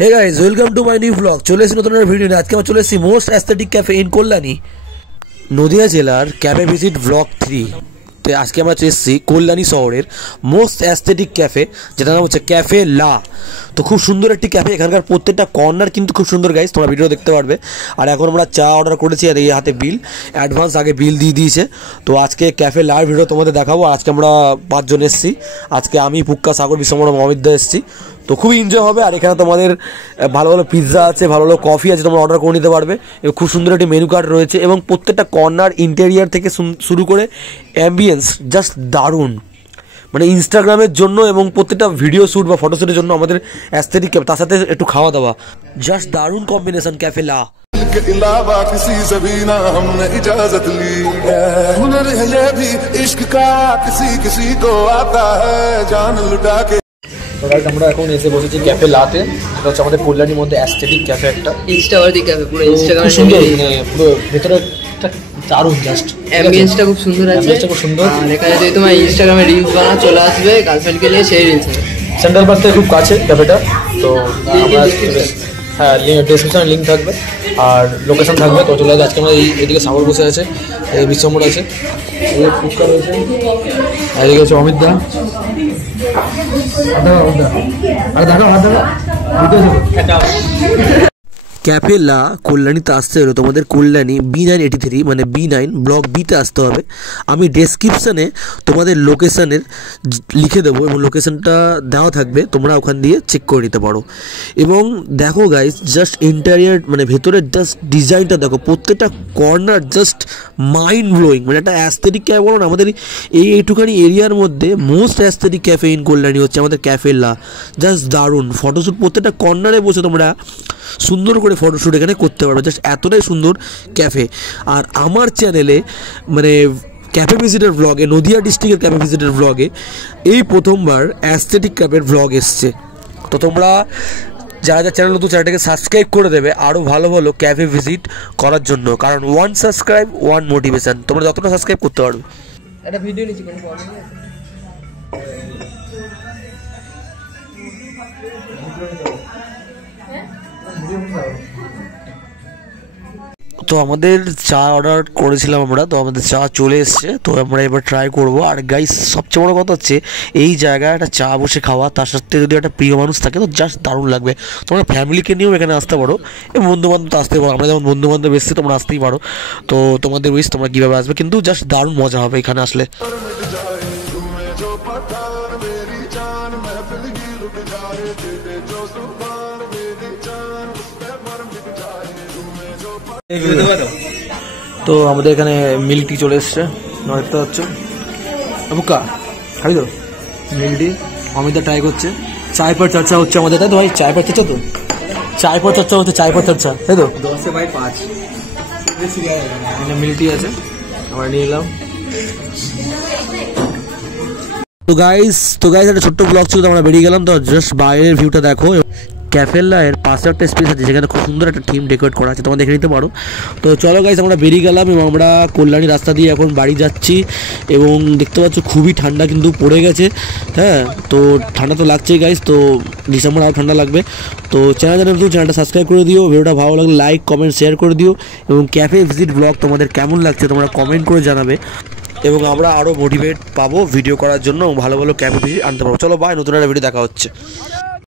Hey guys welcome to my new blog. चले एসেছি নতুন একটা ভিডিও নিয়ে। আজকে আমরা চলে এসেছি most aesthetic cafe in Kalyani, Nadia জেলার ক্যাফে ভিজিট ব্লগ 3। তো আজকে আমরা চলে এসেছি কল্যাণী শহরের মোস্ট অ্যাস্থেটিক ক্যাফে, যেটা নাম হচ্ছে ক্যাফে লা। তো খুব সুন্দর একটি ক্যাফে, এখানকার প্রত্যেকটা কর্নার কিন্তু খুব সুন্দর গাইস, তোমরা ভিডিও দেখতে পারবে। আর এখন আমরা চা অর্ডার করেছি, আর এই হাতে বিল, অ্যাডভান্স আগে বিল দিয়ে দিয়েছে। তো আজকে ক্যাফে লার ভিডিও তোমাদের দেখাবো। আজকে আমরা 5 জন এসেছি, আজকে আমি পুক্কা, সাগর, বিশ্বমরম, অমিতদা এসেছি। তো খুবই এনজয় হবে। আর এখানে তোমাদের ভালো ভালো পিৎজা আছে, ভালো ভালো কফি আছে, তোমরা অর্ডার করে নিতে পারবে। এবং খুব সুন্দর একটি মেনু কার্ড রয়েছে, এবং প্রত্যেকটা কর্নার ইন্টেরিয়ার থেকে শুরু করে অ্যাম্বিয়েন্স জাস্ট দারুণ। মানে ইনস্টাগ্রামের জন্য এবং প্রত্যেকটা ভিডিও শ্যুট বা ফটোশ্যুটের জন্য আমাদের অ্যাস্থেটিক ক্যাফে, তার সাথে একটু খাওয়া দাওয়া, জাস্ট দারুণ কম্বিনেশন ক্যাফে লা। के अलावा किसी से भी ना हमने इजाजत ली है, हुनर है ये भी इश्क का, किसी किसी को आता है जान लुटा के। আমরা এখন এসে বসেছি ক্যাফে লাতে, যেটা হচ্ছে আমাদের কল্যাণীর মধ্যে অ্যাস্থেটিক ক্যাফে, একটা ইনস্টাওয়ার্দি ক্যাফে, পুরো ইনস্টাগ্রামে সুন্দর, মানে পুরো ভেতরে একটা দারুণ, জাস্ট অ্যাম্বিয়েন্সটা খুব সুন্দর আছে, অ্যাম্বিয়েন্সটা খুব সুন্দর। আর এখানে যদি তোমার ইনস্টাগ্রামে রিলস বানা চলে আসবে গার্লফ্রেন্ডকে নিয়ে, সেই রিলস হবে। সেন্ট্রাল পার্ক থেকে খুব কাছে ক্যাফেটা। তো আমরা হ্যাঁ ডেসক্রিপশনে লিঙ্ক থাকবে আর লোকেশন থাকবে। তো চলে আজকে আমরা এইদিকে সাগর বসে আছে, এই বিশ্বম্বর আছে, এদিকে ফুচকা রয়েছে, আর এদিকে হচ্ছে অমিত দা। ক্যাফে লা কল্যাণীতে আসতে হলে তোমাদের কল্যাণী B983 মানে B9 ব্লক বিতে আসতে হবে। আমি ডেসক্রিপশানে তোমাদের লোকেশানের লিখে দেবো, এবং লোকেশানটা দেওয়া থাকবে, তোমরা ওখান দিয়ে চেক করে নিতে পারো। এবং দেখো গাইস, জাস্ট ইন্টেরিয়ার মানে ভেতরের জাস্ট ডিজাইনটা দেখো, প্রত্যেকটা কর্নার জাস্ট মাইন্ড ব্লোয়িং। মানে একটা অ্যাস্থেটিক ক্যাফে বলো না, আমাদের এইটুখানি এরিয়ার মধ্যে most aesthetic cafe in Kalyani হচ্ছে আমাদের ক্যাফে লা। জাস্ট দারুণ ফটোশ্যুট, প্রত্যেকটা কর্নারে বসে তোমরা সুন্দর করে ফটোশ্যুট এখানে করতে পারবে, জাস্ট এতটাই সুন্দর ক্যাফে। আর আমার চ্যানেলে মানে ক্যাফে ভিজিটের ব্লগে, নদিয়া ডিস্ট্রিক্টের ক্যাফে ভিজিটের ব্লগে এই প্রথমবার অ্যাস্থেটিক ক্যাফের ব্লগ এসছে। তো তোমরা যারা যারা চ্যানেল নতুন, চ্যানেলটাকে সাবস্ক্রাইব করে দেবে আরও ভালো ভালো ক্যাফে ভিজিট করার জন্য, কারণ 1 সাবস্ক্রাইব 1 মোটিভেশন। তোমরা যতটা সাবস্ক্রাইব করতে পারবে। একটা ভিডিও নিচ্ছি, কোনো প্রবলেম নেই। তো আমাদের চা অর্ডার করেছিলাম আমরা, তো আমাদের চা চলে এসছে। তো আমরা এবার ট্রাই করব। আর গাইস সবচেয়ে বড় কথা হচ্ছে এই জায়গায় একটা চা বসে খাওয়া, তার সাথে যদি একটা প্রিয় মানুষ থাকে তো জাস্ট দারুণ লাগবে। তোমরা ফ্যামিলিকে নিয়েও এখানে আসতে পারো, এবং বন্ধুবান্ধব তো আসতে পারো। আমরা যেমন বন্ধুবান্ধব এসেছি, তোমরা আসতেই পারো। তো তোমাদের উইশ, তোমরা কীভাবে আসবে, কিন্তু জাস্ট দারুণ মজা হবে এখানে আসলে। তো আমাদের এখানে মিল্ক টি চলে এসছে, দেখতে হচ্ছে বুকা খাবি তো মিল্ক টি। অমিতা ট্রাই করছে। চায় পর চর্চা হচ্ছে আমাদের, তাই তো ভাই? চায় পর চর্চা, তো চায় পর চর্চা হচ্ছে, চায় পর চর্চা, তাই তো? 10/5 এখানে মিল্ক টি আছে, আমরা নিয়ে এলাম। তো গাইস একটা ছোট্ট ব্লগ ছিল, তো আমরা বেরিয়ে গেলাম। তো জাস্ট বাইরের ভিউটা দেখো। ক্যাফে লা এর পাশে একটা স্পেস আছে, যেখানে খুব সুন্দর একটা থিম ডেকোরেট করা আছে, তোমরা দেখে নিতে পারো। তো চলো গাইস, আমরা বেরিয়ে গেলাম, এবং আমরা কল্যাণী রাস্তা দিয়ে এখন বাড়ি যাচ্ছি। এবং দেখতে পাচ্ছ খুবই ঠান্ডা কিন্তু পড়ে গেছে, হ্যাঁ। তো ঠান্ডা তো লাগছেই গাইস, তো ডিসেম্বর আরও ঠান্ডা লাগবে। তো চ্যানেলটা সাবস্ক্রাইব করে দিও, ভিডিওটা ভালো লাগলে লাইক কমেন্ট শেয়ার করে দিও, এবং ক্যাফে ভিজিট ব্লগ তোমাদের কেমন লাগছে তোমরা কমেন্ট করে জানাবে, এবং আমরা আরও মোটিভেট পাবো ভিডিও করার জন্য, ভালো ভালো ক্যাফে ভিজিট আনতে পারবো। চলো বাই, নতুন একটা ভিডিও দেখা হচ্ছে।